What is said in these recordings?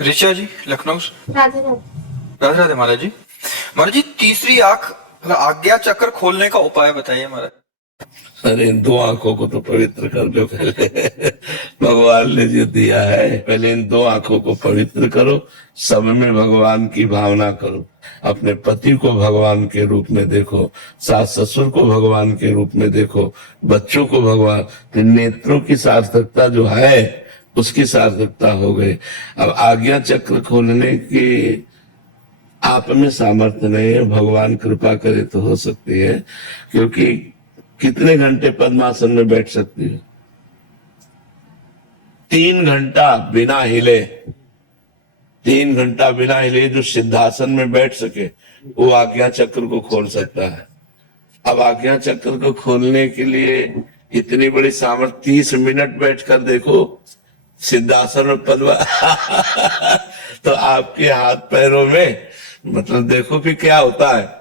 ऋचा जी लखनऊ से। राधे राधे। राधे राधे महाराज जी। महाराज जी तीसरी आंख मतलब आज्ञा चक्र खोलने का उपाय बताइए महाराज। अरे इन दो आंखों को तो पवित्र कर दो पहले। भगवान ने जो दिया है, पहले इन दो आंखों को पवित्र करो, सब में भगवान की भावना करो। अपने पति को भगवान के रूप में देखो, सास ससुर को भगवान के रूप में देखो, बच्चों को भगवान। तो नेत्रों की सार्थकता जो है उसकी सार्थकता हो गई। अब आज्ञा चक्र खोलने की आप में सामर्थ्य नहीं है, भगवान कृपा करे तो हो सकती है। क्योंकि कितने घंटे पद्मासन में बैठ सकती है? 3 घंटा बिना हिले, 3 घंटा बिना हिले जो सिद्धासन में बैठ सके वो आज्ञा चक्र को खोल सकता है। अब आज्ञा चक्र को खोलने के लिए इतनी बड़ी सामर्थ्य, 30 मिनट बैठकर देखो सिद्धासन और पद्मा। तो आपके हाथ पैरों में मतलब देखो कि क्या होता है,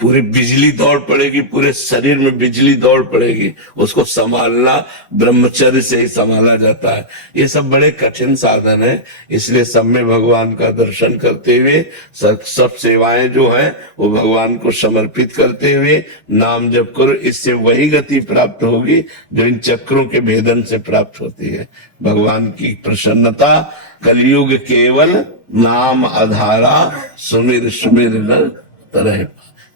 पूरी बिजली दौड़ पड़ेगी, पूरे शरीर में बिजली दौड़ पड़ेगी। उसको संभालना ब्रह्मचर्य से ही संभाला जाता है। ये सब बड़े कठिन साधन है, इसलिए सब में भगवान का दर्शन करते हुए सब सेवाएं जो हैं वो भगवान को समर्पित करते हुए नाम जप करो। इससे वही गति प्राप्त होगी जो इन चक्रों के भेदन से प्राप्त होती है। भगवान की प्रसन्नता कलयुग केवल नाम आधारा, सुमिर सुमिर नर तरह।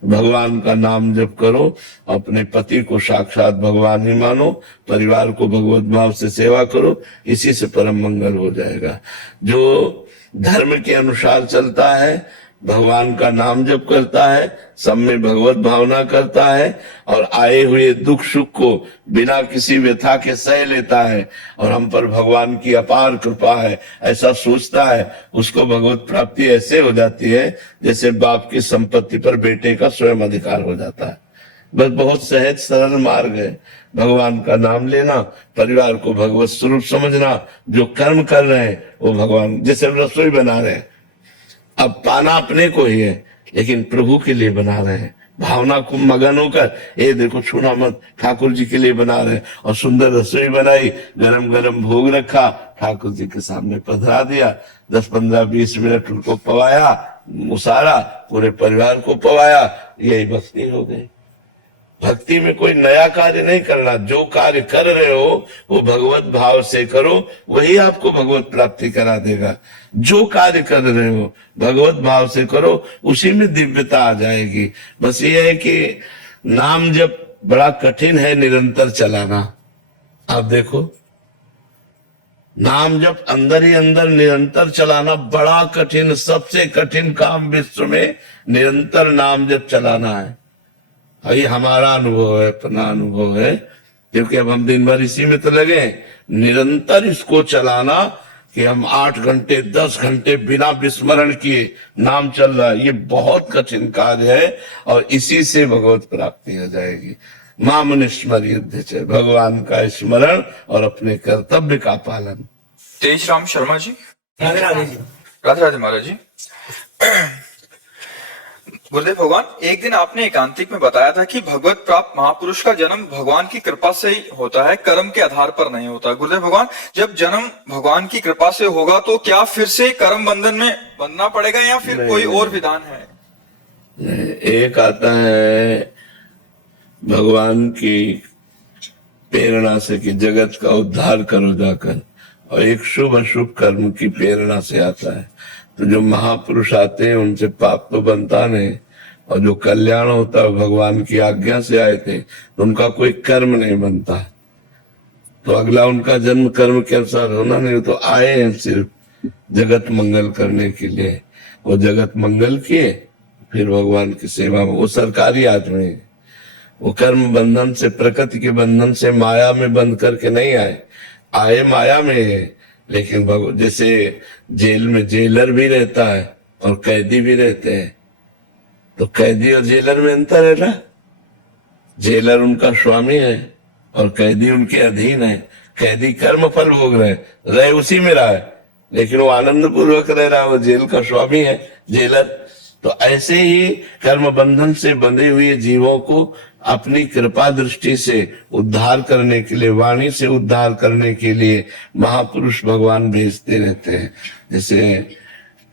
भगवान का नाम जप करो, अपने पति को साक्षात भगवान ही मानो, परिवार को भगवत भाव से सेवा करो, इसी से परम मंगल हो जाएगा। जो धर्म के अनुसार चलता है, भगवान का नाम जप करता है, सब में भगवत भावना करता है और आए हुए दुख सुख को बिना किसी व्यथा के सह लेता है और हम पर भगवान की अपार कृपा है ऐसा सोचता है, उसको भगवत प्राप्ति ऐसे हो जाती है जैसे बाप की संपत्ति पर बेटे का स्वयं अधिकार हो जाता है। बस बहुत सहज सरल मार्ग है। भगवान का नाम लेना, परिवार को भगवत स्वरूप समझना, जो कर्म कर रहे हैं वो भगवान, जैसे रसोई बना रहे हैं, अब पाना अपने को ही है लेकिन प्रभु के लिए बना रहे हैं। भावना को मगन होकर, ये देखो छूना मत, ठाकुर जी के लिए बना रहे हैं। और सुंदर रसोई बनाई, गरम गरम भोग रखा, ठाकुर जी के सामने पधरा दिया, 10 15 20 मिनट उनको पवाया, मुसारा, पूरे परिवार को पवाया, यही भक्ति हो गई। भक्ति में कोई नया कार्य नहीं करना, जो कार्य कर रहे हो वो भगवत भाव से करो, वही आपको भगवत प्राप्ति करा देगा। जो कार्य कर रहे हो भगवत भाव से करो, उसी में दिव्यता आ जाएगी। बस ये है कि नाम जब बड़ा कठिन है निरंतर चलाना। आप देखो नाम जब अंदर ही अंदर निरंतर चलाना बड़ा कठिन, सबसे कठिन काम विश्व में निरंतर नाम जब चलाना है। ये हमारा अनुभव है, अपना अनुभव है, क्योंकि अब हम दिन भर इसी में तो लगे, निरंतर इसको चलाना कि हम 8 घंटे 10 घंटे बिना विस्मरण किए नाम चल रहा है, ये बहुत कठिन कार्य है और इसी से भगवत प्राप्ति हो जाएगी। माम स्मर्य, भगवान का स्मरण और अपने कर्तव्य का पालन। तेज राम शर्मा जी। राधे राधे जी। राधे राधे महाराज जी। गुरुदेव भगवान, एक दिन आपने एकांतिक में बताया था कि भगवत प्राप्त महापुरुष का जन्म भगवान की कृपा से ही होता है, कर्म के आधार पर नहीं होता। गुरुदेव भगवान, जब जन्म भगवान की कृपा से होगा तो क्या फिर से कर्म बंधन में बंधना पड़ेगा या फिर कोई और विधान है? नहीं, एक आता है भगवान की प्रेरणा से कि जगत का उद्धार करो जाकर, और एक शुभ अशुभ कर्म की प्रेरणा से आता है। तो जो महापुरुष आते हैं उनसे पाप तो बनता नहीं, और जो कल्याण होता है भगवान की आज्ञा से आए थे तो उनका कोई कर्म नहीं बनता। तो अगला उनका जन्म कर्म के अनुसार होना नहीं, तो आए हैं सिर्फ जगत मंगल करने के लिए। वो जगत मंगल किए, फिर भगवान की सेवा में। वो सरकारी आदमी है, वो कर्म बंधन से, प्रकृति के बंधन से, माया में बंध करके नहीं आए, आए माया में है। लेकिन जैसे जेल में जेलर भी रहता है और कैदी भी रहते हैं, तो कैदी और जेलर में अंतर है ना। जेलर उनका स्वामी है और कैदी उनके अधीन है। कैदी कर्म फल भोग रहे उसी में रहा है, लेकिन वो आनंद पूर्वक रह रहा है, वो जेल का स्वामी है जेलर। तो ऐसे ही कर्म बंधन से बंधे हुए जीवों को अपनी कृपा दृष्टि से उद्धार करने के लिए, वाणी से उद्धार करने के लिए महापुरुष भगवान भेजते रहते हैं। जैसे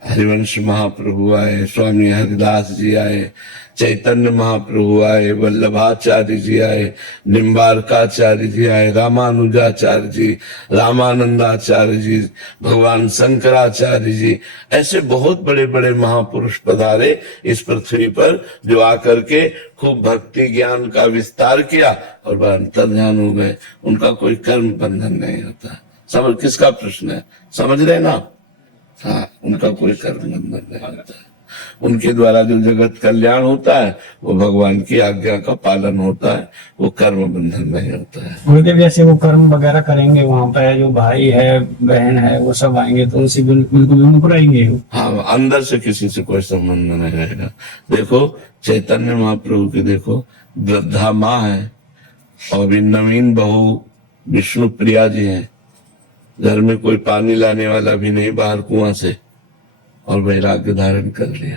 हरिवंश महाप्रभु आए, स्वामी हरिदास जी आए, चैतन्य महाप्रभु आए, वल्लभाचार्य जी आए, निम्बारकाचार्य जी आए, रामानुजाचार्य जी, रामानंदाचार्य जी, भगवान शंकराचार्य जी, ऐसे बहुत बड़े बड़े महापुरुष पधारे इस पृथ्वी पर, जो आकर के खूब भक्ति ज्ञान का विस्तार किया और अंतर्ध्यान हो गए। उनका कोई कर्म बंधन नहीं होता। समझ, किसका प्रश्न है, समझ रहे ना? हाँ, उनका कोई कर्म बंधन नहीं होता। उनके द्वारा जो जगत कल्याण होता है वो भगवान की आज्ञा का पालन होता है, वो कर्म बंधन नहीं होता है। गुरुदेव जैसे वो कर्म वगैरह करेंगे, वहाँ पे जो भाई है बहन है वो सब आएंगे तो उनसे बिल्कुल विमुख रहेंगे। हाँ, अंदर से किसी से कोई संबंध नहीं रहेगा। देखो चैतन्य महाप्रभु की देखो, वृद्धा माँ है और अभी नवीन बहू विष्णु प्रिया जी है, घर में कोई पानी लाने वाला भी नहीं बाहर कुआं से, और वैराग्य धारण कर लिया।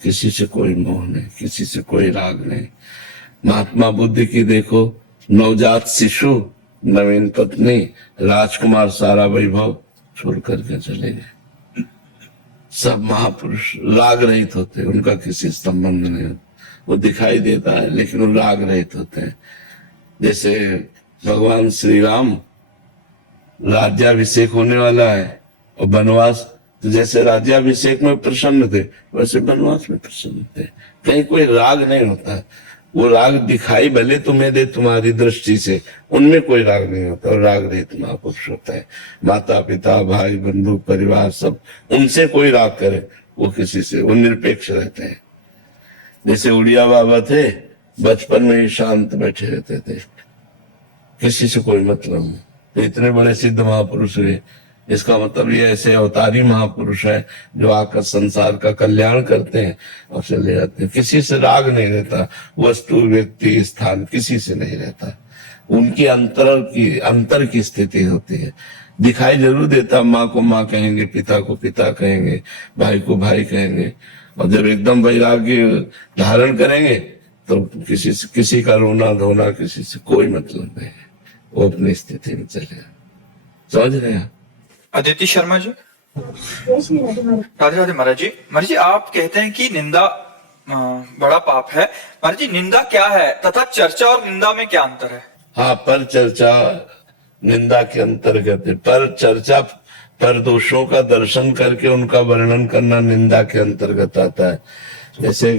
किसी से कोई मोह नहीं, किसी से कोई राग नहीं। महात्मा बुद्ध की देखो, नवजात शिशु, नवीन पत्नी, राजकुमार सारा वैभव छोड़ करके चले गए। सब महापुरुष राग रहित होते, उनका किसी संबंध नहीं होता। वो दिखाई देता है लेकिन वो राग रहित होते हैं। जैसे भगवान श्री राम, राज्याभिषेक होने वाला है और वनवास, तो जैसे राज्याभिषेक में प्रसन्न थे वैसे वनवास में प्रसन्न थे। कहीं कोई राग नहीं होता। वो राग दिखाई भले तुम्हें दे तुम्हारी दृष्टि से, उनमें कोई राग नहीं होता। और राग रहित महापुरुष होता है। माता पिता भाई बंधु परिवार सब, उनसे कोई राग करे वो किसी से, वो निरपेक्ष रहते हैं। जैसे उड़िया बाबा थे, बचपन में ही शांत बैठे रहते थे, किसी से कोई मतलब नहीं। तो इतने बड़े सिद्ध महापुरुष हुए, इसका मतलब ये ऐसे अवतारी महापुरुष है जो आकर संसार का कल्याण करते हैं और चले जाते हैं। किसी से राग नहीं रहता, वस्तु व्यक्ति स्थान किसी से नहीं रहता। उनकी अंतर की स्थिति होती है। दिखाई जरूर देता, माँ को माँ कहेंगे, पिता को पिता कहेंगे, भाई को भाई कहेंगे, और जब एकदम वैराग्य धारण करेंगे तो किसी का रोना धोना किसी से कोई मतलब नहीं है। वो अपनी स्थिति में चलेगा। समझ रहे हैं? अदिति शर्मा जी, राधे राधे महाराज जी। महाराज जी, आप कहते हैं कि निंदा बड़ा पाप है। महाराज जी, निंदा क्या है तथा चर्चा और निंदा में क्या अंतर है? हाँ, पर चर्चा निंदा के अंतर्गत है। पर चर्चा, पर दोषों का दर्शन करके उनका वर्णन करना निंदा के अंतर्गत आता है। जैसे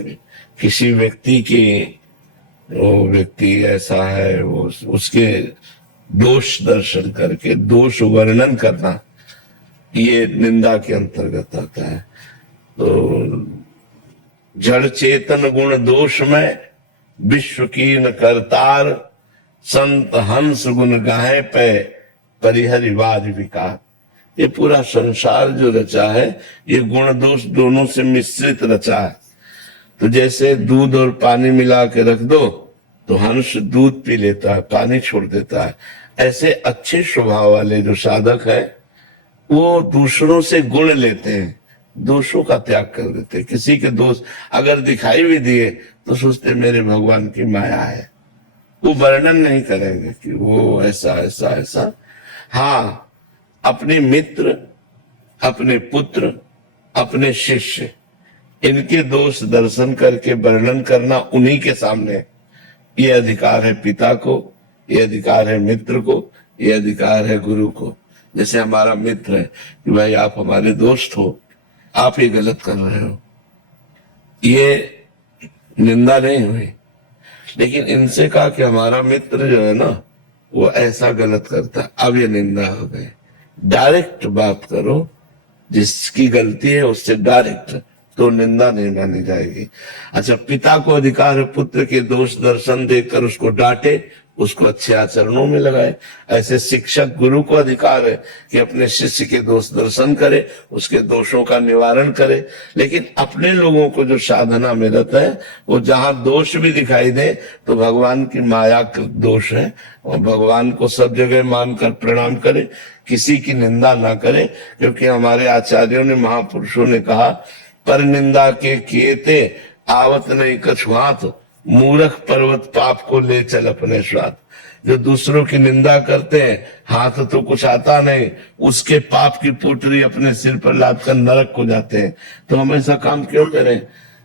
किसी व्यक्ति की, वो व्यक्ति ऐसा है, वो उसके दोष दर्शन करके दोष वर्णन करना, ये निंदा के अंतर्गत आता है। तो जड़ चेतन गुण दोष में विश्व कीन करतार, संत हंस गुण गाहे पे परिहरिवाज विकार। ये पूरा संसार जो रचा है ये गुण दोष दोनों से मिश्रित रचा है। तो जैसे दूध और पानी मिला के रख दो तो हंस दूध पी लेता है, पानी छोड़ देता है। ऐसे अच्छे स्वभाव वाले जो साधक है वो दूसरों से गुण लेते हैं, दोषों का त्याग कर देते हैं। किसी के दोष अगर दिखाई भी दिए तो सोचते मेरे भगवान की माया है। वो वर्णन नहीं करेंगे कि वो ऐसा ऐसा ऐसा। हाँ, अपने मित्र, अपने पुत्र, अपने शिष्य, इनके दोष दर्शन करके वर्णन करना उन्हीं के सामने, ये अधिकार है पिता को, ये अधिकार है मित्र को, ये अधिकार है गुरु को। जैसे हमारा मित्र है कि भाई आप हमारे दोस्त हो, आप ये गलत कर रहे हो, ये निंदा नहीं हुई। लेकिन इनसे कहा कि हमारा मित्र जो है ना वो ऐसा गलत करता है, अब ये निंदा हो गई। डायरेक्ट बात करो, जिसकी गलती है उससे डायरेक्ट, तो निंदा नहीं मानी जाएगी। अच्छा, पिता को अधिकार है पुत्र के दोष दर्शन देकर उसको डांटे, उसको अच्छे आचरणों में लगाए। ऐसे शिक्षक गुरु को अधिकार है कि अपने शिष्य के दोष दर्शन करे, उसके दोषों का निवारण करे। लेकिन अपने लोगों को जो साधना में रहता है वो जहां दोष भी दिखाई दे तो भगवान की माया का दोष है, और भगवान को सब जगह मानकर प्रणाम करे, किसी की निंदा ना करे। क्योंकि हमारे आचार्यों ने, महापुरुषों ने कहा, पर निंदा के किए थे आवत नहीं कछु हाथ, मूर्ख पर्वत पाप को ले चल अपने साथ। जो दूसरों की निंदा करते हैं, हाथ तो कुछ आता नहीं, उसके पाप की पोटली अपने सिर पर लाद कर नरक को जाते हैं। तो हम ऐसा काम क्यों करें?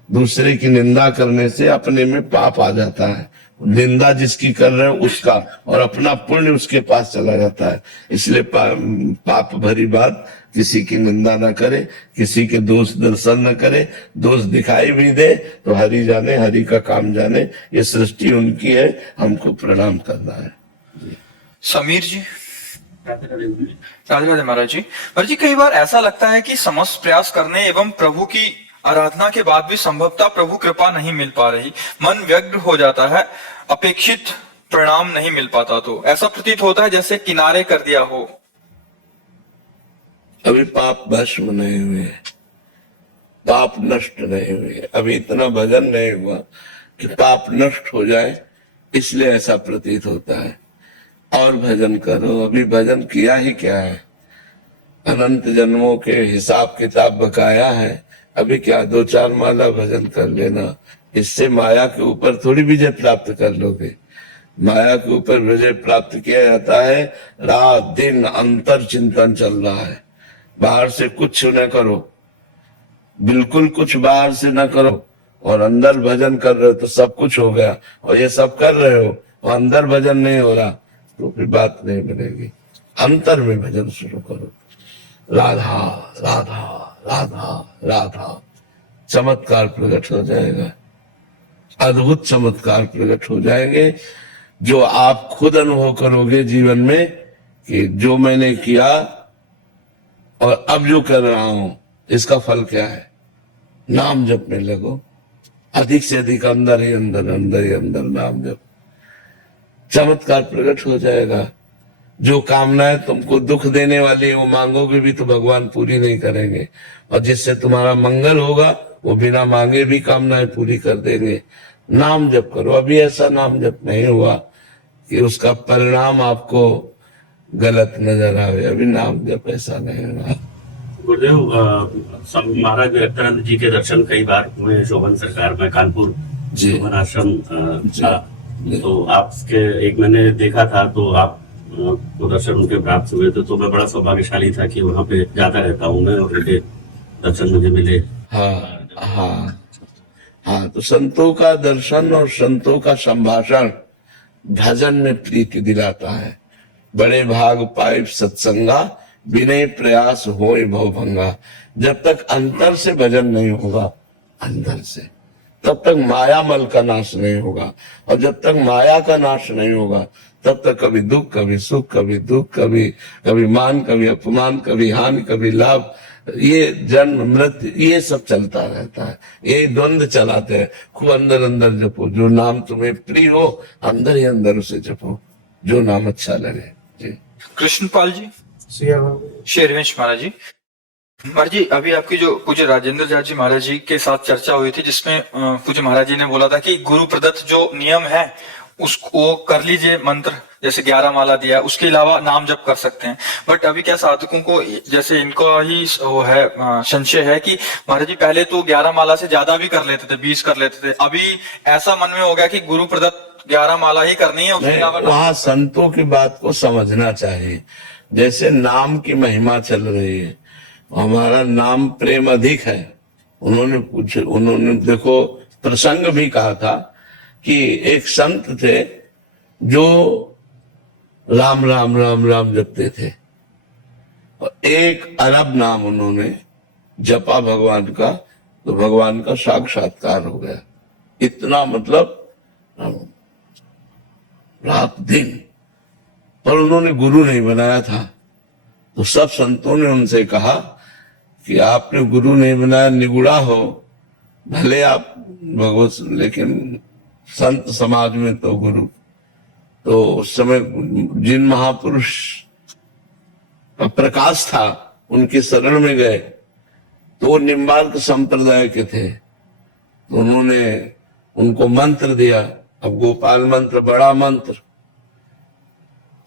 दूसरे की निंदा करने से अपने में पाप आ जाता है। निंदा जिसकी कर रहे हैं उसका, और अपना पुण्य उसके पास चला जाता है। इसलिए पाप भरी बात, किसी की निंदा न करे, किसी के दोष दर्शन न करे। दोष दिखाई भी दे तो हरि जाने, हरि का काम जाने। ये सृष्टि उनकी है, हमको प्रणाम करना है। समीर जी। राधे राधे महाराज जी। महाराज जी, कई बार ऐसा लगता है कि समस्त प्रयास करने एवं प्रभु की आराधना के बाद भी संभवतः प्रभु कृपा नहीं मिल पा रही, मन व्यग्र हो जाता है, अपेक्षित परिणाम नहीं मिल पाता, तो ऐसा प्रतीत होता है जैसे किनारे कर दिया हो। अभी पाप भस्म नहीं हुए, पाप नष्ट नहीं हुए, अभी इतना भजन नहीं हुआ कि पाप नष्ट हो जाए, इसलिए ऐसा प्रतीत होता है। और भजन करो, अभी भजन किया ही क्या है? अनंत जन्मों के हिसाब किताब बकाया है। अभी क्या 2-4 माला भजन कर लेना, इससे माया के ऊपर थोड़ी विजय प्राप्त कर लोगे। माया के ऊपर विजय प्राप्त किया जाता है, रात दिन अंतर चिंतन चल रहा है। बाहर से कुछ न करो, बिल्कुल कुछ बाहर से न करो, और अंदर भजन कर रहे हो तो सब कुछ हो गया। और ये सब कर रहे हो और अंदर भजन नहीं हो रहा तो फिर बात नहीं बनेगी। अंतर में भजन शुरू करो, राधा राधा राधा राधा, चमत्कार प्रकट हो जाएगा, अद्भुत चमत्कार प्रकट हो जाएंगे, जो आप खुद अनुभव करोगे जीवन में कि जो मैंने किया और अब जो कर रहा हूं इसका फल क्या है। नाम जपने लगो, अधिक से अधिक अंदर ही अंदर, अंदर ही अंदर नाम जप, चमत्कार प्रकट हो जाएगा। जो कामनाएं तुमको दुख देने वाली है वो मांगोगे भी तो भगवान पूरी नहीं करेंगे, और जिससे तुम्हारा मंगल होगा वो बिना मांगे भी कामनाएं पूरी कर देंगे। नाम जप करो। अभी ऐसा नाम जप नहीं हुआ कि उसका परिणाम आपको गलत नजर आवे, अभी नाम जप ऐसा नहीं हुआ। गुरुदेव, महाराज विवेकानंद जी के दर्शन कई बार हुए शोभन सरकार में, कानपुर जी। शोभन आश्रम था, तो आपके एक मैंने देखा था, तो आप को दर्शन उनके प्राप्त हुए थे, तो मैं बड़ा सौभाग्यशाली था कि वहाँ पे जाता रहता हूँ मैं, और उनके दर्शन मुझे मिले। हाँ हाँ हाँ, तो संतों का दर्शन और संतों का संभाषण भजन में प्रीति दिलाता है। बड़े भाग पाइप सत्संगा, बिना प्रयास होए भवभंगा। जब तक अंतर से भजन नहीं होगा, अंदर से, तब तक माया मल का नाश नहीं होगा, और जब तक माया का नाश नहीं होगा तब तक कभी दुख, कभी सुख, कभी दुख, कभी मान, कभी अपमान, कभी हानि, कभी लाभ, ये जन्म मृत्यु, ये सब चलता रहता है। ये द्वंद्व चलाते हैं। खूब अंदर अंदर जपो, जो नाम तुम्हें प्रिय हो अंदर ही अंदर उसे जपो, जो नाम अच्छा लगे। जी कृष्णपाल जी। शेरवंश महाराज जी। महाराज जी, अभी आपकी जो पूज्य राजेंद्र झा जी महाराज जी के साथ चर्चा हुई थी, जिसमें पूज्य महाराज जी ने बोला था कि गुरु प्रदत्त जो नियम है उसको कर लीजिए, मंत्र जैसे 11 माला दिया, उसके अलावा नाम जप कर सकते हैं। बट अभी क्या साधकों को, जैसे इनको ही वो है संशय है कि महाराज जी पहले तो 11 माला से ज्यादा भी कर लेते थे, 20 कर लेते थे, अभी ऐसा मन में हो गया कि गुरु प्रदत्त 11 माला ही करनी है, उसके अलावा वहां संतों की बात को समझना चाहिए। जैसे नाम की महिमा चल रही है, हमारा नाम प्रेम अधिक है। उन्होंने देखो प्रसंग भी कहा था कि एक संत थे जो राम राम राम राम जपते थे, और 1 अरब नाम उन्होंने जपा भगवान का, तो भगवान का साक्षात्कार हो गया। इतना मतलब रात दिन। पर उन्होंने गुरु नहीं बनाया था, तो सब संतों ने उनसे कहा कि आपने गुरु नहीं बनाया, निगुड़ा हो, भले आप भगवत, लेकिन संत समाज में तो गुरु। तो उस समय जिन महापुरुष का प्रकाश था उनके शरण में गए, तो वो निम्बार्क संप्रदाय के थे, तो उन्होंने उनको मंत्र दिया। अब गोपाल मंत्र बड़ा मंत्र,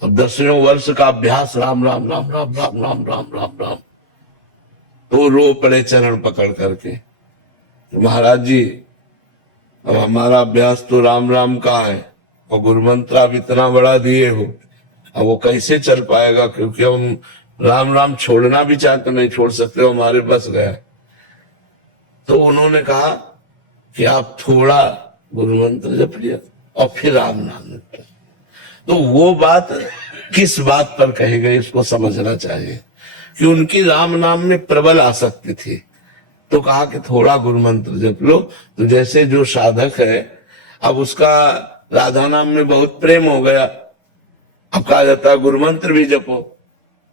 अब 10वें वर्ष का अभ्यास, राम राम राम राम राम राम राम राम राम। तो रो पड़े चरण पकड़ करके, तो महाराज जी अब हमारा अभ्यास तो राम राम का है और गुरु मंत्र आप इतना बड़ा दिए हो, अब वो कैसे चल पाएगा? क्योंकि हम राम राम छोड़ना भी चाहते नहीं छोड़ सकते, वो हमारे बस गया। तो उन्होंने कहा कि आप थोड़ा गुरु मंत्र जप लिया और फिर राम नाम जप। तो वो बात किस बात पर कही गई इसको समझना चाहिए कि उनकी राम नाम में प्रबल आसक्ति थी, तो कहा कि थोड़ा गुरु मंत्र जप लो। तो जैसे जो साधक है अब उसका राधा नाम में बहुत प्रेम हो गया, अब कहा जाता है गुरु मंत्र भी जपो,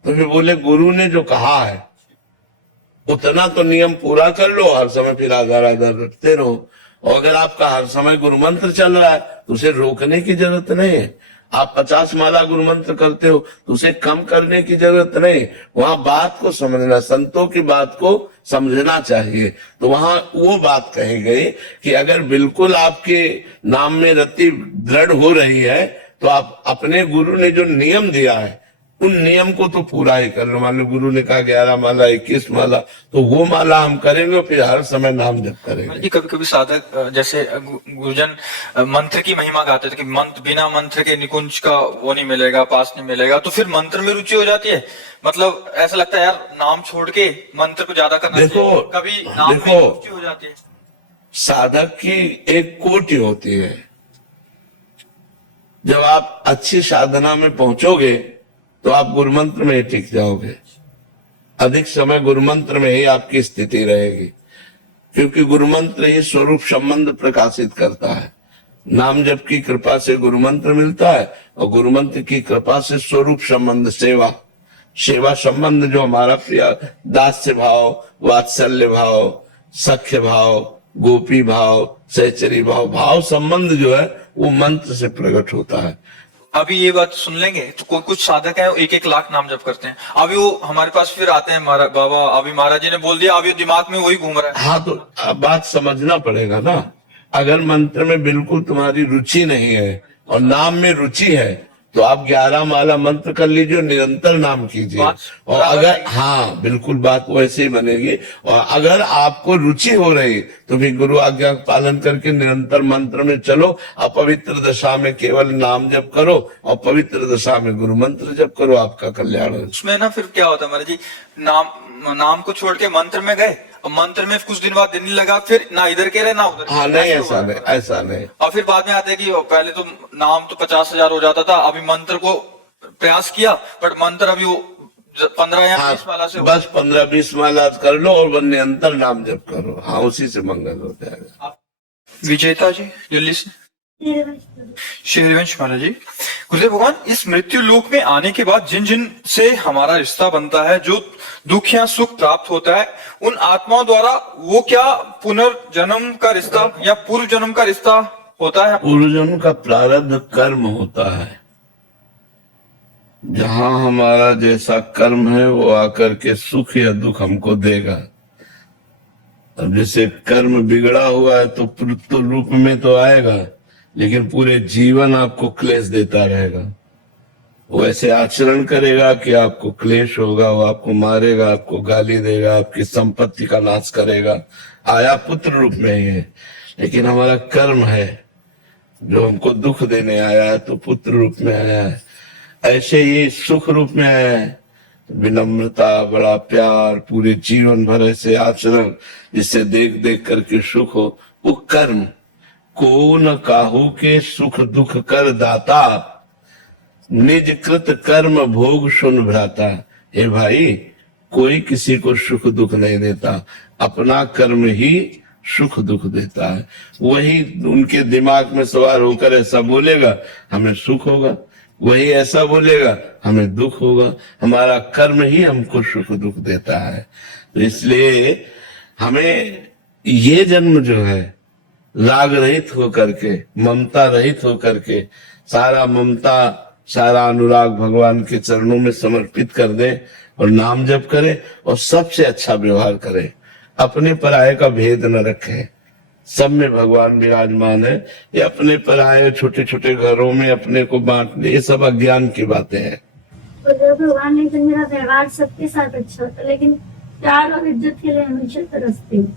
तो फिर बोले गुरु ने जो कहा है उतना तो नियम पूरा कर लो, हर समय फिर राधा राधा रटते रहो। और अगर आपका हर समय गुरु मंत्र चल रहा है तो उसे रोकने की जरूरत नहीं है। आप 50 माला गुरु मंत्र करते हो तो उसे कम करने की जरूरत नहीं, वहां बात को समझना, संतों की बात को समझना चाहिए। तो वहां वो बात कही गई कि अगर बिल्कुल आपके नाम में रति दृढ़ हो रही है तो आप अपने गुरु ने जो नियम दिया है उन नियम को तो पूरा ही कर लो। मान लो गुरु ने कहा 11 माला 21 माला, तो वो माला हम करेंगे, फिर हर समय नाम जप करेंगे। कभी कभी साधक जैसे गुरुजन मंत्र की महिमा गाते थे कि मंत्र बिना मंत्र के निकुंज का वो नहीं मिलेगा, पास नहीं मिलेगा, तो फिर मंत्र में रुचि हो जाती है। मतलब ऐसा लगता है यार नाम छोड़ के मंत्र को ज्यादा करना चाहिए, कभी नाम में रुचि हो जाती है। साधक की एक कोटि होती है, जब आप अच्छी साधना में पहुंचोगे तो आप गुरु मंत्र में ही टिक जाओगे, अधिक समय गुरु मंत्र में ही आपकी स्थिति रहेगी, क्योंकि गुरु मंत्र ही स्वरूप संबंध प्रकाशित करता है। नाम जप की कृपा से गुरु मंत्र मिलता है और गुरु मंत्र की कृपा से स्वरूप संबंध, सेवा संबंध जो हमारा प्रिय दास्य भाव, वात्सल्य भाव, सख्य भाव, गोपी भाव, सहचरी भाव, भाव संबंध जो है वो मंत्र से प्रकट होता है। अभी ये बात सुन लेंगे तो कुछ साधक है 1-1 लाख नाम जप करते हैं, अभी वो हमारे पास फिर आते हैं बाबा अभी महाराज जी ने बोल दिया, अभी दिमाग में वही घूम रहा है। हाँ, तो अब बात समझना पड़ेगा ना। अगर मंत्र में बिल्कुल तुम्हारी रुचि नहीं है और नाम में रुचि है तो आप 11 माला मंत्र कर लीजिए, निरंतर नाम कीजिए। और अगर हाँ बिल्कुल बात वैसे ही बनेगी। और अगर आपको रुचि हो रही तो फिर गुरु आज्ञा का पालन करके निरंतर मंत्र में चलो। अपवित्र दशा में केवल नाम जप करो और पवित्र दशा में गुरु मंत्र जप करो, आपका कल्याण हो। उसमें ना फिर क्या होता है महाराज जी, नाम को छोड़ के मंत्र में गए और मंत्र में कुछ दिन बाद दिन नहीं लगा, फिर ना इधर के रहे ना उधर। हाँ नहीं, ऐसा नहीं। और फिर बाद में आते हैं कि पहले तो नाम तो 50,000 हो जाता था, अभी मंत्र को प्रयास किया बट मंत्र अभी वो 15 या 20 माला से बस 15-20 माला कर लो और निरंतर नाम जप करो। हाँ, उसी से मंगल हो जाएगा। विजेता जी दिल्ली से, शेरवंश महाराज जी, गुरुदेव भगवान, इस मृत्यु लोक में आने के बाद जिन जिन से हमारा रिश्ता बनता है, जो दुख या सुख प्राप्त होता है, उन आत्माओं द्वारा वो क्या पुनर्जन्म का रिश्ता या पूर्व जन्म का रिश्ता होता है? पूर्व जन्म का प्रारब्ध कर्म होता है। जहां हमारा जैसा कर्म है वो आकर के सुख या दुख हमको देगा। अब जैसे कर्म बिगड़ा हुआ है तो रूप में तो आएगा, लेकिन पूरे जीवन आपको क्लेश देता रहेगा। वो ऐसे आचरण करेगा कि आपको क्लेश होगा, वो आपको मारेगा, आपको गाली देगा, आपकी संपत्ति का नाश करेगा। आया पुत्र रूप में ही है, लेकिन हमारा कर्म है जो हमको दुख देने आया है तो पुत्र रूप में आया है। ऐसे ही सुख रूप में आया है, विनम्रता, बड़ा प्यार, पूरे जीवन भर ऐसे आचरण जिससे देख देख करके सुख हो। वो कर्म को न काहू के सुख दुख कर दाता, निज कृत कर्म भोग सुन भ्राता। हे भाई, कोई किसी को सुख दुख नहीं देता, अपना कर्म ही सुख दुख देता है। वही उनके दिमाग में सवार होकर ऐसा बोलेगा हमें सुख होगा, वही ऐसा बोलेगा हमें दुख होगा। हमारा कर्म ही हमको सुख दुख देता है। तो इसलिए हमें ये जन्म जो है राग रहित होकर के, ममता रहित होकर के, सारा ममता सारा अनुराग भगवान के चरणों में समर्पित कर दे और नाम जप करे और सबसे अच्छा व्यवहार करे। अपने पराये का भेद न रखे, सब में भगवान विराजमान है। ये अपने पराये छोटे छोटे घरों में अपने को बांटने, ये सब अज्ञान की बातें हैं। तो भगवान ने तो मेरा व्यवहार सबके साथ अच्छा होता, लेकिन प्यार और इज्जत के लिए हमेशा तरसती हूँ।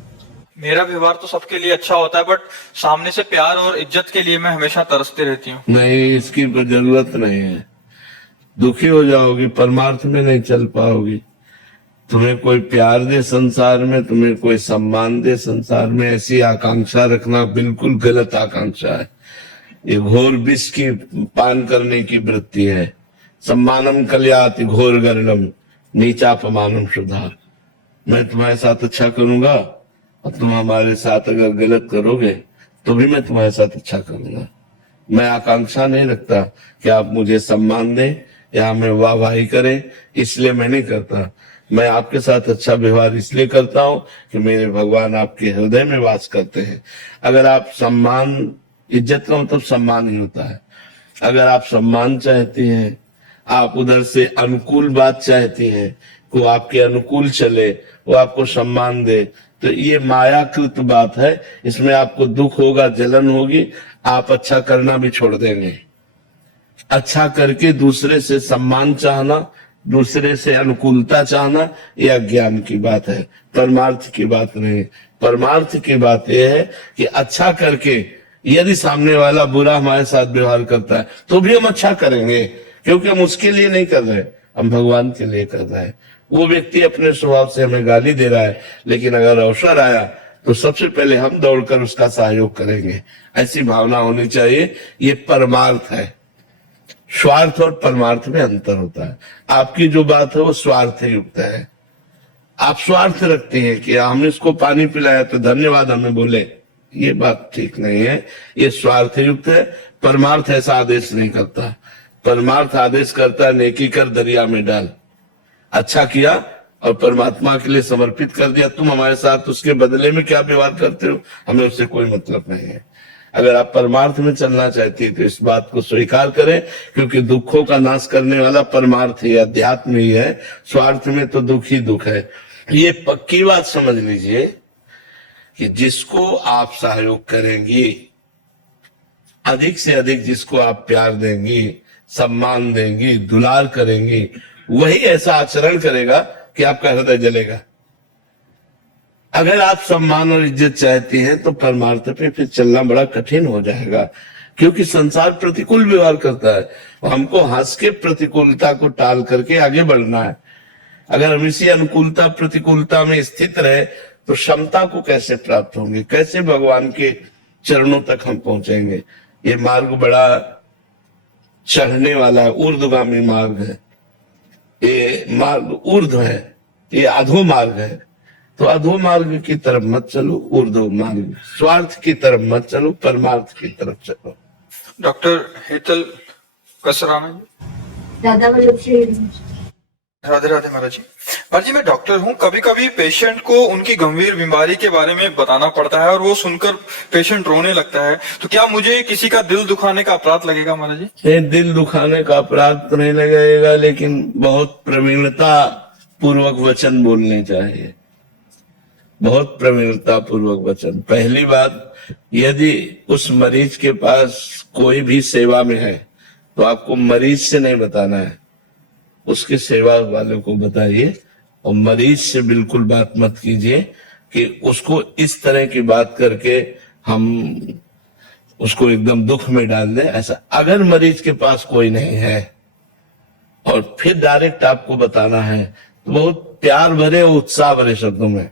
मेरा व्यवहार तो सबके लिए अच्छा होता है, बट सामने से प्यार और इज्जत के लिए मैं हमेशा तरसती रहती हूँ। नहीं, इसकी जरूरत नहीं है। दुखी हो जाओगी, परमार्थ में नहीं चल पाओगी। तुम्हें कोई प्यार दे संसार में, तुम्हें कोई सम्मान दे संसार में, ऐसी आकांक्षा रखना बिल्कुल गलत आकांक्षा है। ये घोर विष की पान करने की वृत्ति है। सम्मानम कल्याति घोर गर्णम नीचापमानम शुद्धा। मैं तुम्हारे साथ अच्छा करूंगा और तुम हमारे साथ अगर गलत करोगे तो भी मैं तुम्हारे साथ अच्छा करूंगा। मैं आकांक्षा नहीं रखता कि आप मुझे सम्मान दें या हमें वाहवाही करें, इसलिए मैं नहीं करता। मैं आपके साथ अच्छा व्यवहार इसलिए करता हूं कि मेरे भगवान आपके हृदय में वास करते हैं। अगर आप सम्मान, इज्जत का मतलब सम्मान ही होता है। अगर आप सम्मान चाहती हैं, आप उधर से अनुकूल बात चाहती हैं, वो आपके अनुकूल चले, वो आपको सम्मान दे, तो ये मायाकृत बात है। इसमें आपको दुख होगा, जलन होगी, आप अच्छा करना भी छोड़ देंगे। अच्छा करके दूसरे से सम्मान चाहना, दूसरे से अनुकूलता चाहना, यह अज्ञान की बात है, परमार्थ की बात नहीं। परमार्थ की बात यह है कि अच्छा करके यदि सामने वाला बुरा हमारे साथ व्यवहार करता है तो भी हम अच्छा करेंगे, क्योंकि हम उसके लिए नहीं कर रहे, हम भगवान के लिए कर रहे हैं। वो व्यक्ति अपने स्वभाव से हमें गाली दे रहा है, लेकिन अगर अवसर आया तो सबसे पहले हम दौड़कर उसका सहयोग करेंगे। ऐसी भावना होनी चाहिए। ये परमार्थ है। स्वार्थ और परमार्थ में अंतर होता है। आपकी जो बात है वो स्वार्थ युक्त है। आप स्वार्थ रखते हैं कि हमने इसको पानी पिलाया तो धन्यवाद हमें बोले, ये बात ठीक नहीं है, ये स्वार्थ युक्त है। परमार्थ ऐसा आदेश नहीं करता। परमार्थ आदेश करता है नेकी कर दरिया में डाल। अच्छा किया और परमात्मा के लिए समर्पित कर दिया, तुम हमारे साथ उसके बदले में क्या व्यवहार करते हो हमें उससे कोई मतलब नहीं है। अगर आप परमार्थ में चलना चाहती है तो इस बात को स्वीकार करें, क्योंकि दुखों का नाश करने वाला परमार्थ ही, अध्यात्म ही है। स्वार्थ में तो दुख ही दुख है। ये पक्की बात समझ लीजिए कि जिसको आप सहयोग करेंगी, अधिक से अधिक जिसको आप प्यार देंगी, सम्मान देंगी, दुलार करेंगी, वही ऐसा आचरण करेगा कि आपका हृदय जलेगा। अगर आप सम्मान और इज्जत चाहती हैं तो परमार्थ पे फिर चलना बड़ा कठिन हो जाएगा, क्योंकि संसार प्रतिकूल व्यवहार करता है। हमको हंस के प्रतिकूलता को टाल करके आगे बढ़ना है। अगर हम इसी अनुकूलता प्रतिकूलता में स्थित रहे तो क्षमता को कैसे प्राप्त होंगे, कैसे भगवान के चरणों तक हम पहुंचेंगे। ये मार्ग बड़ा चढ़ने वाला है, ऊर्ध्वगामी मार्ग है। ये मार्ग ऊर्ध्व है, ये अधो मार्ग है। तो अधो मार्ग की तरफ मत चलो, ऊर्ध्व मार्ग, स्वार्थ की तरफ मत चलो, परमार्थ की तरफ चलो। डॉक्टर हेतल कसराना जी। दादा वल्लभ श्री राधे राधे महाराज जी। महाराज जी, मैं डॉक्टर हूँ। कभी कभी पेशेंट को उनकी गंभीर बीमारी के बारे में बताना पड़ता है और वो सुनकर पेशेंट रोने लगता है, तो क्या मुझे किसी का दिल दुखाने का अपराध लगेगा महाराज जी? ये दिल दुखाने का अपराध तो नहीं लगेगा, लेकिन बहुत प्रवीणता पूर्वक वचन बोलने चाहिए। बहुत प्रवीणता पूर्वक वचन। पहली बात, यदि उस मरीज के पास कोई भी सेवा में है तो आपको मरीज से नहीं बताना है, उसके सेवा वालों को बताइए। और मरीज से बिल्कुल बात मत कीजिए कि उसको इस तरह की बात करके हम उसको एकदम दुख में डाल दें। ऐसा अगर मरीज के पास कोई नहीं है और फिर डायरेक्ट आपको बताना है तो बहुत प्यार भरे उत्साह भरे शब्दों में,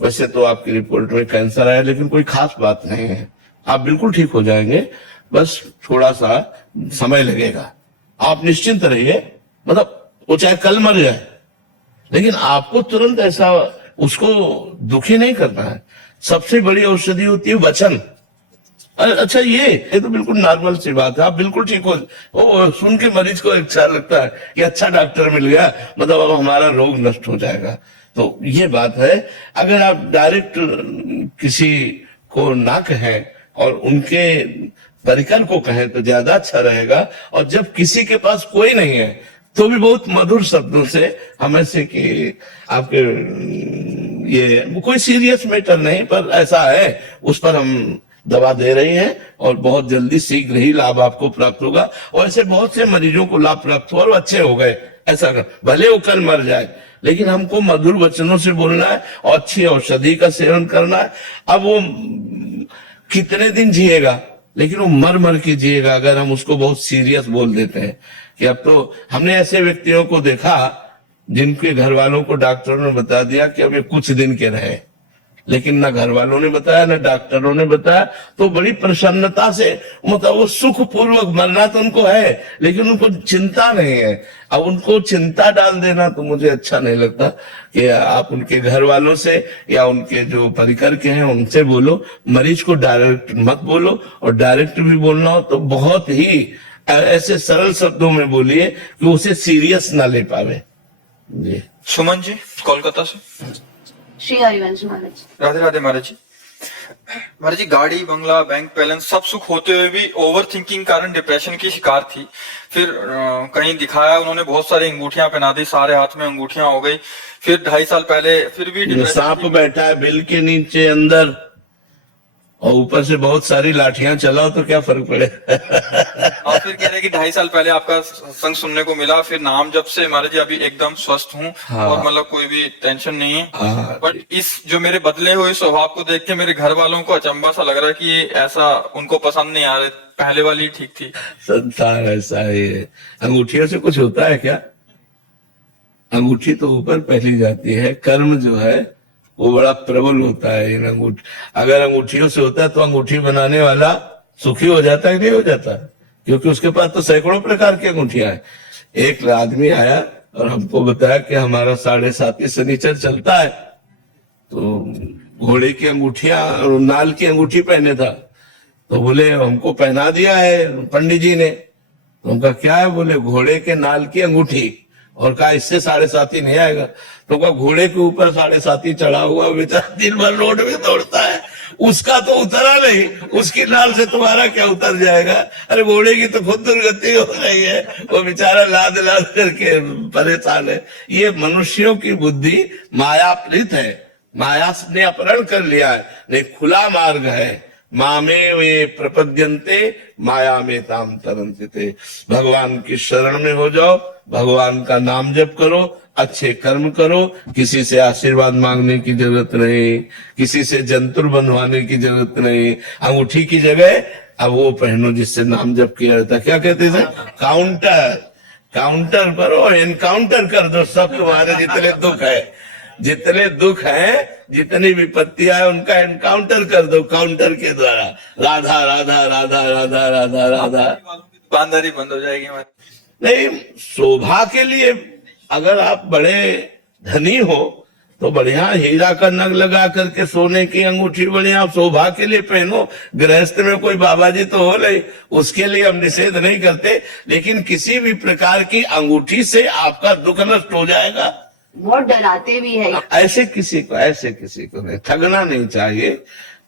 वैसे तो आपकी रिपोर्ट में कैंसर आया लेकिन कोई खास बात नहीं है, आप बिल्कुल ठीक हो जाएंगे, बस थोड़ा सा समय लगेगा, आप निश्चिंत रहिए। मतलब वो चाहे कल मर जाए, लेकिन आपको तुरंत ऐसा उसको दुखी नहीं करना है। सबसे बड़ी औषधि होती है वचन। अच्छा, ये तो बिल्कुल नॉर्मल सी बात है, आप बिल्कुल ठीक हो। वो सुन के मरीज को अच्छा लगता है कि अच्छा डॉक्टर मिल गया, मतलब अब हमारा रोग नष्ट हो जाएगा। तो ये बात है। अगर आप डायरेक्ट किसी को ना कहें और उनके परिकर को कहें तो ज्यादा अच्छा रहेगा। और जब किसी के पास कोई नहीं है तो भी बहुत मधुर शब्दों से हम ऐसे कि आपके ये कोई सीरियस मैटर नहीं, पर ऐसा है, उस पर हम दवा दे रहे हैं और बहुत जल्दी शीघ्र ही लाभ आपको प्राप्त होगा। और ऐसे बहुत से मरीजों को लाभ प्राप्त हुआ और अच्छे हो गए। ऐसा भले वो कल मर जाए, लेकिन हमको मधुर वचनों से बोलना है और अच्छी औषधि का सेवन करना है। अब वो कितने दिन जिएगा, लेकिन वो मर मर के जिएगा अगर हम उसको बहुत सीरियस बोल देते हैं कि अब तो। हमने ऐसे व्यक्तियों को देखा जिनके घर वालों को डॉक्टरों ने बता दिया कि अब ये कुछ दिन के रहे, लेकिन ना घर वालों ने बताया ना डॉक्टरों ने बताया, तो बड़ी प्रसन्नता से, मतलब वो सुख पूर्वक मरना तो उनको है, लेकिन उनको चिंता नहीं है। अब उनको चिंता डाल देना तो मुझे अच्छा नहीं लगता कि आप उनके घर वालों से या उनके जो परिकर के हैं उनसे बोलो, मरीज को डायरेक्ट मत बोलो, और डायरेक्ट भी बोलना हो तो बहुत ही ऐसे सरल शब्दों में बोलिए कि उसे सीरियस ना ले पावे। जी सुमन जी कोलकाता से। श्री हरिवंश महाराज। राधे राधे महाराज जी। महाराज जी, गाड़ी बंगला बैंक बैलेंस सब सुख होते हुए भी ओवर थिंकिंग कारण डिप्रेशन की शिकार थी। फिर कहीं दिखाया, उन्होंने बहुत सारी अंगूठियां पहना दी, सारे हाथ में अंगूठियां हो गई। फिर 2.5 साल पहले फिर भी डिप्रेशन सांप बैठा है बिल के नीचे अंदर, और ऊपर से बहुत सारी लाठियां चलाओ तो क्या फर्क पड़े। और फिर कह रहे कि 2.5 साल पहले आपका संग सुनने को मिला, फिर नाम जब से महाराज जी अभी एकदम स्वस्थ हूँ। हाँ। और मतलब कोई भी टेंशन नहीं है। हाँ। बट इस जो मेरे बदले हुए स्वभाव को देख के मेरे घर वालों को अचंभा सा लग रहा है कि ये ऐसा उनको पसंद नहीं आ रहा, पहले वाली ठीक थी। संसार ऐसा है। अंगूठियों से कुछ होता है क्या? अंगूठी तो ऊपर पहली जाती है, कर्म जो है वो बड़ा प्रबल होता है इन अंगूठी। अगर अंगूठियों से होता है तो अंगूठी बनाने वाला सुखी हो जाता है, नहीं हो जाता, क्योंकि उसके पास तो सैकड़ों प्रकार की अंगूठियां हैं। एक आदमी आया और हमको बताया कि हमारा 7.5 शनिचर चलता है, तो घोड़े की अंगूठियां और नाल की अंगूठी पहने था, तो बोले हमको पहना दिया है पंडित जी ने। तो उनका क्या है? बोले घोड़े के नाल की अंगूठी, और कहा इससे 7.5 नहीं आएगा। तो कहा घोड़े के ऊपर 7.5 चढ़ा हुआ बेचारा दिन भर रोड में दौड़ता है, उसका तो उतरा नहीं, उसकी नाल से तुम्हारा क्या उतर जाएगा? अरे घोड़े की तो खुद दुर्गति हो रही है, वो बेचारा लाद लाद करके परेशान है। ये मनुष्यों की बुद्धि मायाप्रीत है, माया ने अपहरण कर लिया है। नहीं, खुला मार्ग है। मामे वे प्रपद्यन्ते माया में ताम तरन्ते। भगवान की शरण में हो जाओ, भगवान का नाम जप करो, अच्छे कर्म करो, किसी से आशीर्वाद मांगने की जरूरत नहीं, किसी से जंतुर बनवाने की जरूरत नहीं। अंगूठी की जगह अब वो पहनो जिससे नाम जप किया जाता। क्या कहते थे? काउंटर करो, एनकाउंटर कर दो सब तुम्हारे जितने दुख है, जितने दुख है, जितनी विपत्तियां है, उनका एनकाउंटर कर दो काउंटर के द्वारा। राधा राधा राधा राधा राधा राधा, दुकानदारी बंद हो जाएगी हमारी। नहीं, शोभा के लिए अगर आप बड़े धनी हो तो बढ़िया हीरा का नग लगा करके सोने की अंगूठी बढ़िया शोभा के लिए पहनो। गृहस्थ में कोई बाबा जी तो हो नहीं, उसके लिए हम निषेध नहीं करते, लेकिन किसी भी प्रकार की अंगूठी से आपका दुख नष्ट हो जाएगा। बहुत डराते भी है। ऐसे किसी को नहीं ठगना नहीं चाहिए।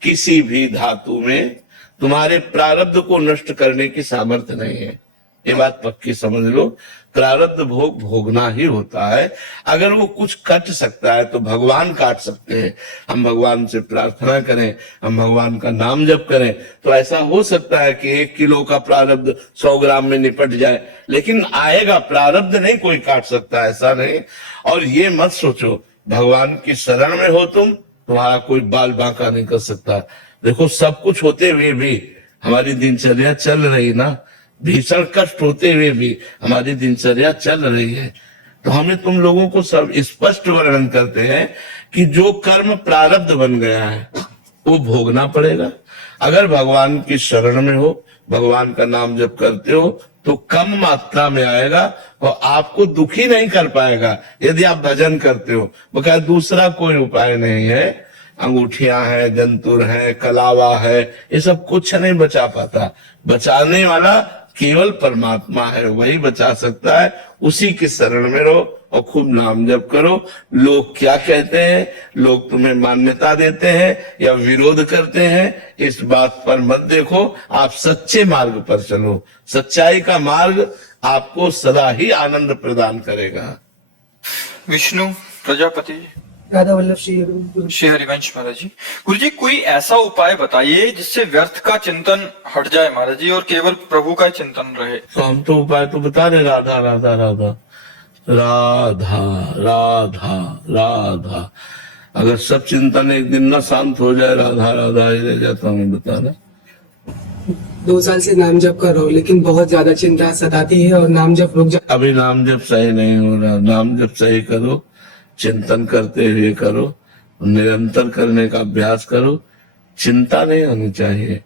किसी भी धातु में तुम्हारे प्रारब्ध को नष्ट करने की सामर्थ्य नहीं है, ये बात पक्की समझ लो। प्रारब्ध भोग भोगना ही होता है। अगर वो कुछ कट सकता है तो भगवान काट सकते हैं। हम भगवान से प्रार्थना करें, हम भगवान का नाम जप करें, तो ऐसा हो सकता है कि 1 किलो का प्रारब्ध 100 ग्राम में निपट जाए, लेकिन आएगा। प्रारब्ध नहीं कोई काट सकता, ऐसा नहीं। और ये मत सोचो भगवान की शरण में हो तुम, तुम्हारा कोई बाल बांका नहीं कर सकता। देखो, सब कुछ होते हुए भी हमारी दिनचर्या चल रही ना, भीषण कष्ट होते हुए भी हमारी दिनचर्या चल रही है। तो हमें तुम लोगों को सब स्पष्ट वर्णन करते हैं कि जो कर्म प्रारब्ध बन गया है वो भोगना पड़ेगा। अगर भगवान की शरण में हो, भगवान का नाम जप करते हो, तो कम मात्रा में आएगा और आपको दुखी नहीं कर पाएगा। यदि आप भजन करते हो, बकायदा दूसरा कोई उपाय नहीं है। अंगूठियां हैं, जंतुर है, कलावा है, ये सब कुछ नहीं बचा पाता। बचाने वाला केवल परमात्मा है, वही बचा सकता है। उसी की शरण में रहो और खूब नाम जप करो। लोग क्या कहते हैं, लोग तुम्हें मान्यता देते हैं या विरोध करते हैं, इस बात पर मत देखो। आप सच्चे मार्ग पर चलो। सच्चाई का मार्ग आपको सदा ही आनंद प्रदान करेगा। विष्णु प्रजापति। राधा वल्लभ श्री हरिवंश महाराज जी। गुरु जी, कोई ऐसा उपाय बताइए जिससे व्यर्थ का चिंतन हट जाए महाराज जी, और केवल प्रभु का चिंतन रहे। तो हम तो उपाय तो बता रहे, राधा राधा राधा। राधा राधा राधा। अगर सब चिंतन एक दिन ना शांत हो जाए, राधा राधा ही रह जाता हूँ, बता रहा। 2 साल से नाम जप कर रहा हूँ, लेकिन बहुत ज्यादा चिंता सताती है और नाम जप रुक जाता अभी नाम जप सही नहीं हो रहा, नाम जप सही करो, चिंतन करते हुए करो, निरंतर करने का अभ्यास करो, चिंता नहीं होनी चाहिए।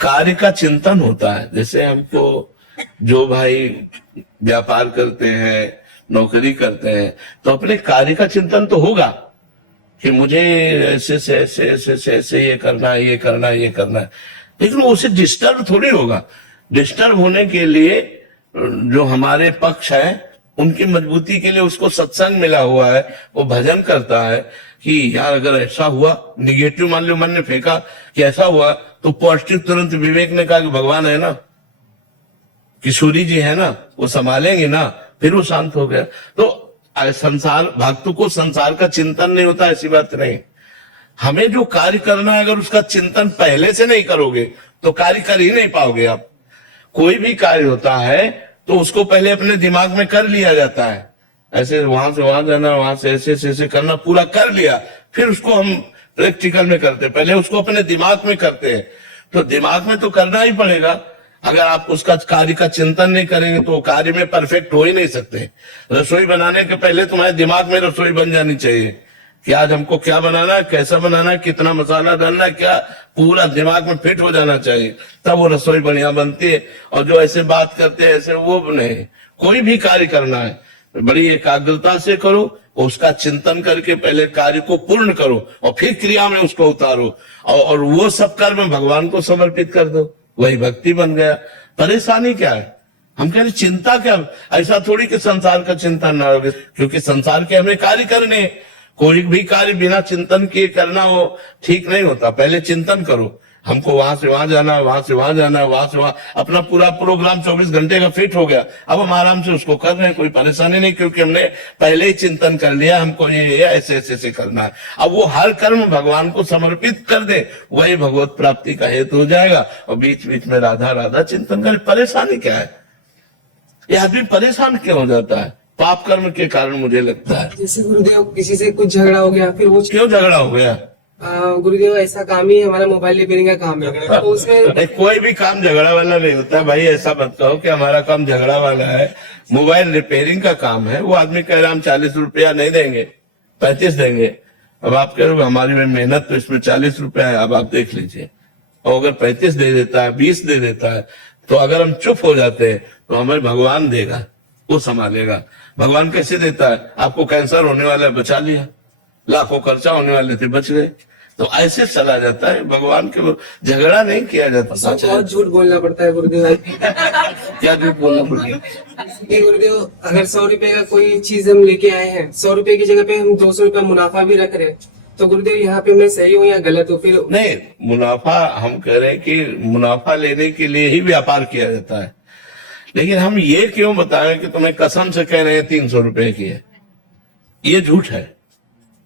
कार्य का चिंतन होता है। जैसे हमको जो भाई व्यापार करते हैं, नौकरी करते हैं, तो अपने कार्य का चिंतन तो होगा कि मुझे ऐसे से ऐसे ऐसे से ऐसे ये करना है, ये करना है, ये करना है, लेकिन वो उसे डिस्टर्ब थोड़ी होगा। डिस्टर्ब होने के लिए जो हमारे पक्ष है, उनकी मजबूती के लिए उसको सत्संग मिला हुआ है, वो भजन करता है कि यार अगर ऐसा हुआ, निगेटिव मान लो मन ने फेंका कि ऐसा हुआ, तो पॉजिटिव तुरंत विवेक ने कहा कि भगवान है ना, किशोरी जी है ना, वो संभालेंगे ना, फिर वो शांत हो गया। तो संसार भक्तों को संसार का चिंतन नहीं होता, ऐसी बात नहीं। हमें जो कार्य करना है, अगर उसका चिंतन पहले से नहीं करोगे तो कार्य कर ही नहीं पाओगे आप। कोई भी कार्य होता है तो उसको पहले अपने दिमाग में कर लिया जाता है, ऐसे वहां से वहां जाना, वहां से ऐसे ऐसे करना, पूरा कर लिया, फिर उसको हम प्रैक्टिकल में करते हैं। पहले उसको अपने दिमाग में करते हैं, तो दिमाग में तो करना ही पड़ेगा। अगर आप उसका कार्य का चिंतन नहीं करेंगे तो कार्य में परफेक्ट हो ही नहीं सकते। रसोई बनाने के पहले तुम्हारे दिमाग में रसोई बन जानी चाहिए कि आज हमको क्या बनाना है, कैसा बनाना है, कितना मसाला डालना है, क्या पूरा दिमाग में फिट हो जाना चाहिए, तब वो रसोई बढ़िया बनती है। और जो ऐसे बात करते हैं ऐसे, वो नहीं। कोई भी कार्य करना है बड़ी एकाग्रता से करो, उसका चिंतन करके पहले कार्य को पूर्ण करो और फिर क्रिया में उसको उतारो, और वो सब कर्म भगवान को समर्पित कर दो, वही भक्ति बन गया। परेशानी क्या है? हम कह रहे चिंता क्या? ऐसा थोड़ी कि संसार का चिंतन ना हो, क्योंकि संसार के हमें कार्य करने, कोई भी कार्य बिना चिंतन किए करना वो ठीक नहीं होता। पहले चिंतन करो, हमको वहां से वहां जाना है, वहां से वहां जाना है, वहां से वहां, अपना पूरा प्रोग्राम 24 घंटे का फिट हो गया। अब हम आराम से उसको कर रहे हैं, कोई परेशानी नहीं, क्योंकि हमने पहले ही चिंतन कर लिया हमको ये ऐसे ऐसे ऐसे करना है। अब वो हर कर्म भगवान को समर्पित कर दे, वही भगवत प्राप्ति का हेतु हो जाएगा। और बीच बीच में राधा राधा चिंतन करे। परेशानी क्या है? ये आदमी परेशान क्यों हो जाता है? पाप कर्म के कारण मुझे लगता है। जैसे गुरुदेव किसी से कुछ झगड़ा हो गया, फिर वो क्यों झगड़ा हो गया? गुरुदेव ऐसा काम ही हमारा मोबाइल रिपेयरिंग का काम है, तो उसमें नहीं, कोई भी काम झगड़ा वाला नहीं होता भाई। ऐसा मत कहो कि हमारा काम झगड़ा वाला है। मोबाइल रिपेयरिंग का काम है। वो आदमी कह रहा हम 40 रुपया नहीं देंगे, 35 देंगे। अब आप कह रहे हो हमारी में मेहनत, तो इसमें 40 रुपया है, अब आप देख लीजिए। और अगर 35 दे देता है, 20 दे देता है, तो अगर हम चुप हो जाते हैं तो हमें भगवान देगा, वो संभालेगा। भगवान कैसे देता है? आपको कैंसर होने वाला बचा लिया, लाखों खर्चा होने वाले थे, बच गए। तो ऐसे चला जाता है। भगवान के झगड़ा नहीं किया जाता। बहुत झूठ बोलना पड़ता है गुरुदेव। क्या झूठ बोलना पड़ेगा? कि गुरुदेव अगर 100 रुपए का कोई चीज हम लेके आए हैं, 100 रुपए की जगह पे हम 200 रुपया मुनाफा भी रख रहे हैं, तो गुरुदेव यहाँ पे मैं सही हूँ या गलत हूँ? फिर नहीं, मुनाफा, हम कह रहे हैं कि मुनाफा लेने के लिए ही व्यापार किया जाता है। लेकिन हम ये क्यों बताएं कि तुम्हें कसम से कह रहे हैं 300 रुपए की है? ये झूठ है,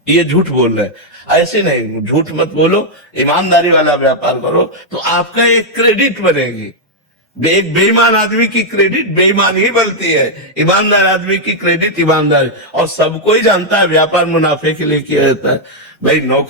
ये झूठ बोल रहे हैं। ऐसे नहीं, झूठ मत बोलो, ईमानदारी वाला व्यापार करो, तो आपका एक क्रेडिट बनेगी। एक बेईमान आदमी की क्रेडिट बेईमान ही बनती है, ईमानदार आदमी की क्रेडिट ईमानदारी। और सबको ही जानता है व्यापार मुनाफे के लिए किया जाता है। भाई नौकर